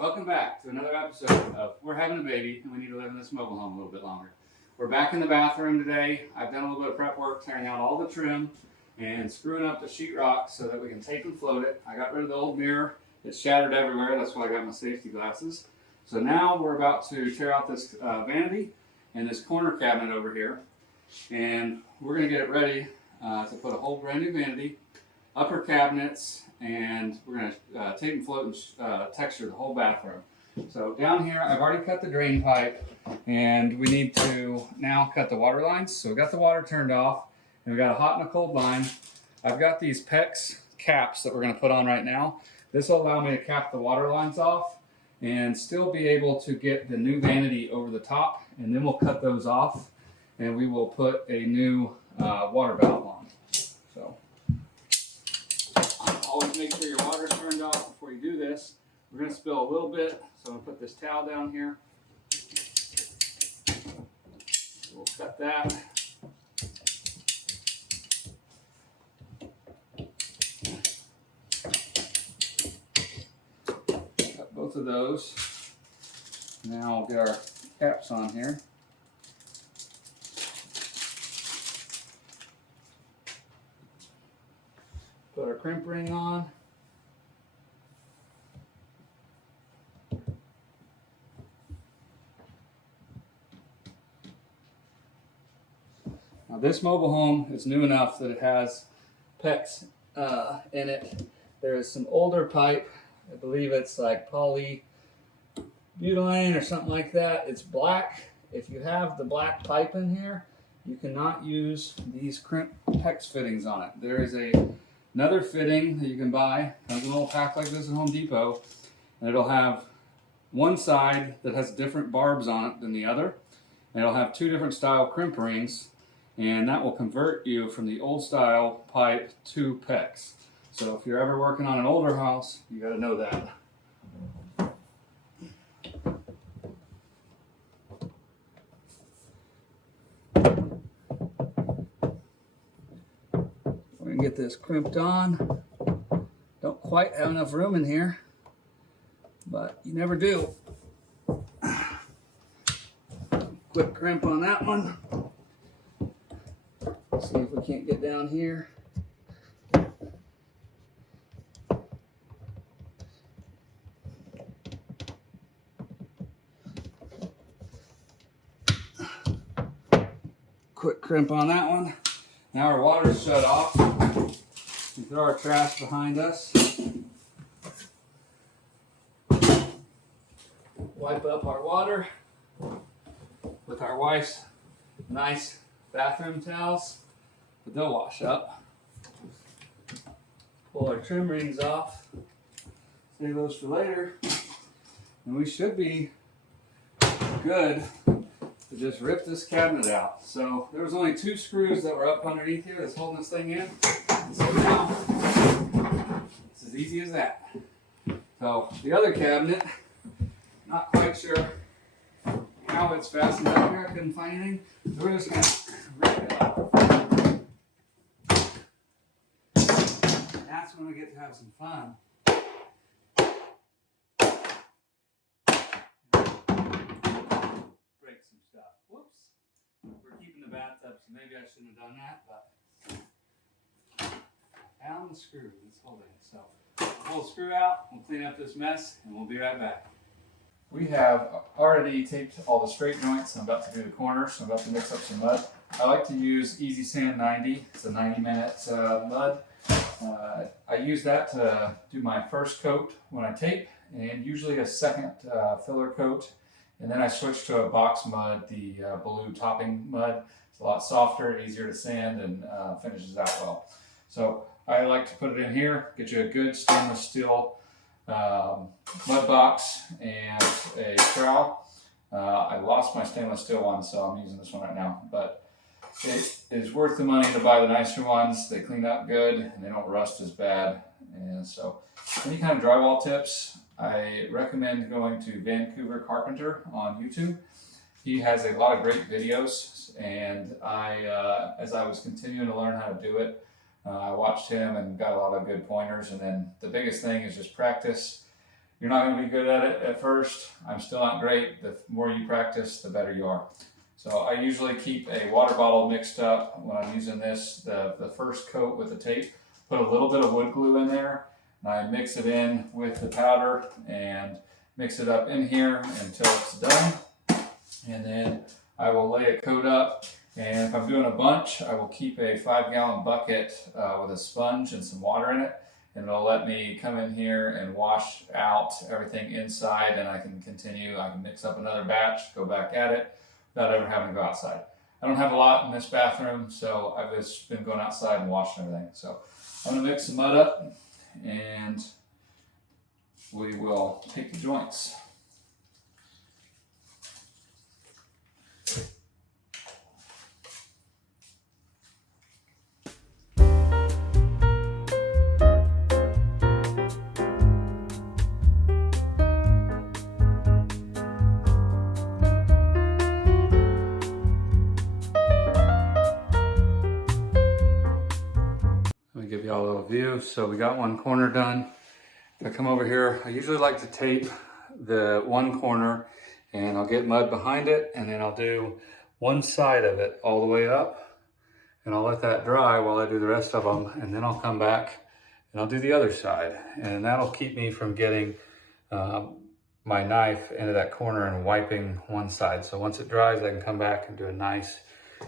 Welcome back to another episode of We're Having a Baby and We Need to Live in This Mobile Home a little bit longer. We're back in the bathroom today. I've done a little bit of prep work, tearing out all the trim and screwing up the sheetrock so that we can tape and float it. I got rid of the old mirror. It's shattered everywhere. That's why I got my safety glasses. So now we're about to tear out this vanity and this corner cabinet over here. And we're going to get it ready to put a whole brand new vanity, upper cabinets, and we're going to tape and float and texture the whole bathroom. So down here, I've already cut the drain pipe, and we need to now cut the water lines. So we got the water turned off, and we got a hot and a cold line. I've got these PEX caps that we're going to put on right now. This will allow me to cap the water lines off and still be able to get the new vanity over the top, and then we'll cut those off, and we will put a new water valve on. So always make sure your water's turned off before you do this. We're going to spill a little bit, so I'm going to put this towel down here. We'll cut that. Cut both of those. Now we'll get our caps on here. Put our crimp ring on. Now this mobile home is new enough that it has PEX in it. There is some older pipe. I believe it's like polybutylene or something like that. It's black. If you have the black pipe in here, you cannot use these crimp PEX fittings on it. There is another fitting that you can buy. Comes in a little pack like this at Home Depot, and it'll have one side that has different barbs on it than the other, and it'll have two different style crimp rings, and that will convert you from the old style pipe to PEX. So if you're ever working on an older house, you got to know that. We're gonna get this crimped on. Don't quite have enough room in here, but you never do. Quick crimp on that one. See if we can't get down here. Quick crimp on that one. Now our water's shut off. We throw our trash behind us. Wipe up our water with our wife's nice bathroom towels, but they'll wash up. Pull our trim rings off. Save those for later. And we should be good to just rip this cabinet out. So there was only 2 screws that were up underneath here that's holding this thing in. And so now it's as easy as that. So the other cabinet, not quite sure how it's fastened up here. I couldn't find anything. So we're just gonna rip it out. And that's when we get to have some fun. Bathtub, so maybe I shouldn't have done that, but I found the screw that's holding it. So we'll pull the screw out, we'll clean up this mess, and we'll be right back. We have already taped all the straight joints. I'm about to do the corners. I'm about to mix up some mud. I like to use Easy Sand 90. It's a 90-minute mud. I use that to do my first coat when I tape, and usually a second filler coat. And then I switch to a box mud, the blue topping mud. It's a lot softer, easier to sand, and finishes out well. So I like to put it in here, get you a good stainless steel mud box and a trowel. I lost my stainless steel one, so I'm using this one right now. But it is worth the money to buy the nicer ones. They clean up good, and they don't rust as bad. And so any kind of drywall tips, I recommend going to Vancouver Carpenter on YouTube. He has a lot of great videos, and as I was continuing to learn how to do it, I watched him and got a lot of good pointers. And then the biggest thing is just practice You're not gonna be good at it at first. I'm still not great. The more you practice, the better you are. So I usually keep a water bottle mixed up when I'm using this, the first coat with the tape. Put a little bit of wood glue in there, and I mix it in with the powder and mix it up in here until it's done. And then I will lay a coat up. And if I'm doing a bunch, I will keep a 5-gallon bucket with a sponge and some water in it. And it'll let me come in here and wash out everything inside, and I can continue. I can mix up another batch, go back at it without ever having to go outside. I don't have a lot in this bathroom, so I've just been going outside and washing everything. So I'm gonna mix some mud up and we will take the joints. Let me give you all a little view. So we got one corner done. If I come over here, I usually like to tape the one corner and I'll get mud behind it, and then I'll do one side of it all the way up, and I'll let that dry while I do the rest of them, and then I'll come back and I'll do the other side, and that'll keep me from getting my knife into that corner and wiping one side. So once it dries, I can come back and do a nice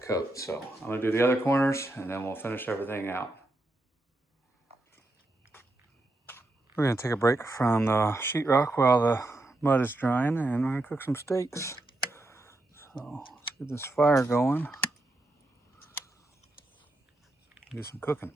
coat. So I'm gonna do the other corners and then we'll finish everything out. We're gonna take a break from the sheetrock while the mud is drying, and we're gonna cook some steaks. So let's get this fire going. Do some cooking.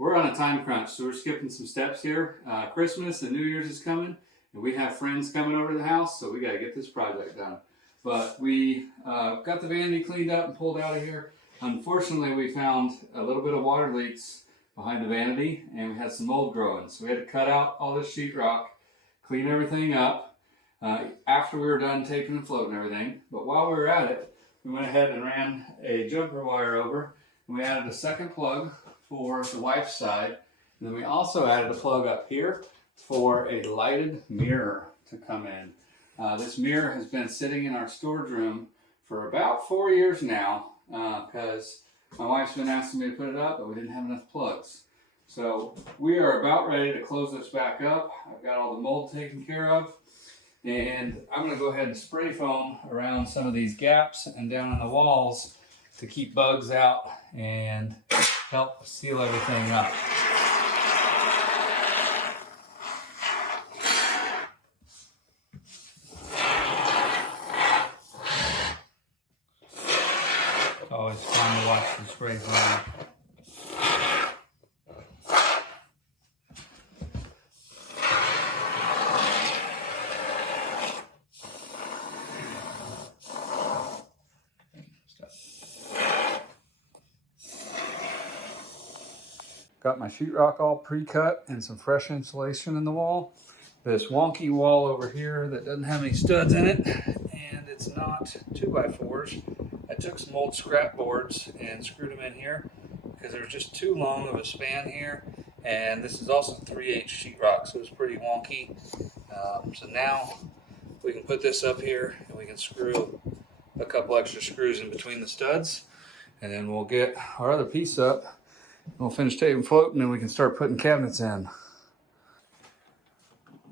We're on a time crunch, so we're skipping some steps here. Christmas and New Year's is coming, and we have friends coming over to the house, so we got to get this project done. But we got the vanity cleaned up and pulled out of here. Unfortunately, we found a little bit of water leaks behind the vanity, and we had some mold growing. So we had to cut out all this sheetrock, clean everything up after we were done taping and floating everything. But while we were at it, we went ahead and ran a jumper wire over, and we added a second plug for the wife's side. And then we also added a plug up here for a lighted mirror to come in. This mirror has been sitting in our storage room for about 4 years now because my wife's been asking me to put it up, but we didn't have enough plugs. So we are about ready to close this back up. I've got all the mold taken care of, and I'm going to go ahead and spray foam around some of these gaps and down on the walls to keep bugs out and help seal everything up. Always fun to watch the spray foam. Got my sheetrock all pre-cut and some fresh insulation in the wall. This wonky wall over here that doesn't have any studs in it, and it's not 2x4s. I took some old scrap boards and screwed them in here because there was just too long of a span here, and this is also 3/8 sheetrock, so it's pretty wonky. So now we can put this up here and we can screw a couple extra screws in between the studs, and then we'll get our other piece up. We'll finish taping floating and we can start putting cabinets in.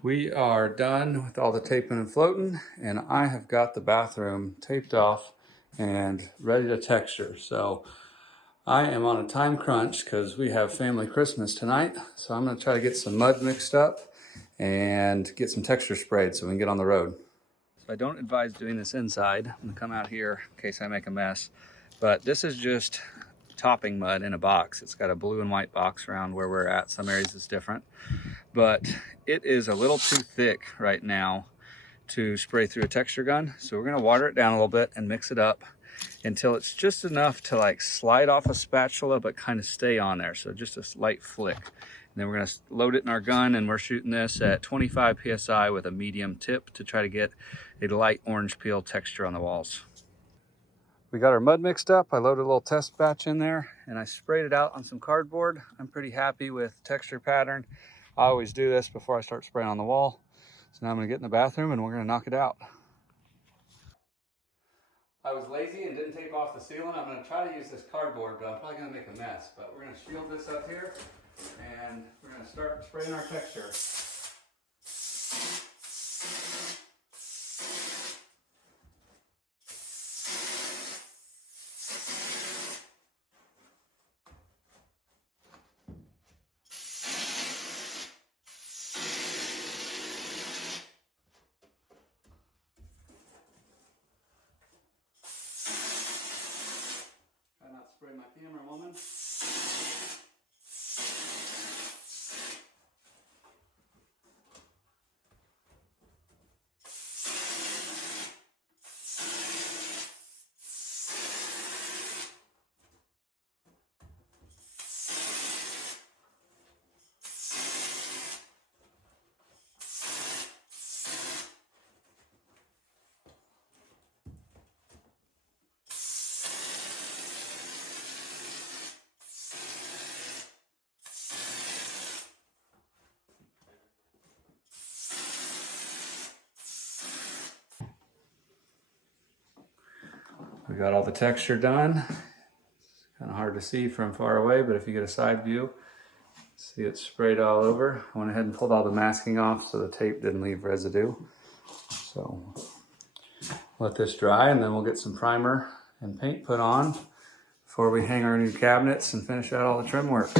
We are done with all the taping and floating, and I have got the bathroom taped off and ready to texture. So I am on a time crunch because we have family Christmas tonight. So I'm gonna try to get some mud mixed up and get some texture sprayed so we can get on the road. So I don't advise doing this inside. I'm gonna come out here in case I make a mess. But this is just topping mud in a box. It's got a blue and white box around where we're at. Some areas it's different, but it is a little too thick right now to spray through a texture gun. So we're gonna water it down a little bit and mix it up until it's just enough to like slide off a spatula, but kind of stay on there. So just a light flick. And then we're gonna load it in our gun, and we're shooting this at 25 PSI with a medium tip to try to get a light orange peel texture on the walls. We got our mud mixed up. I loaded a little test batch in there and I sprayed it out on some cardboard. I'm pretty happy with texture pattern. I always do this before I start spraying on the wall. So now I'm gonna get in the bathroom and we're gonna knock it out. I was lazy and didn't take off the sealant. I'm gonna try to use this cardboard, but I'm probably gonna make a mess. But we're gonna shield this up here and we're gonna start spraying our texture. Try not to spray my camera, woman. We got all the texture done. It's kind of hard to see from far away, but if you get a side view, see it sprayed all over. I went ahead and pulled all the masking off so the tape didn't leave residue. So let this dry and then we'll get some primer and paint put on before we hang our new cabinets and finish out all the trim work.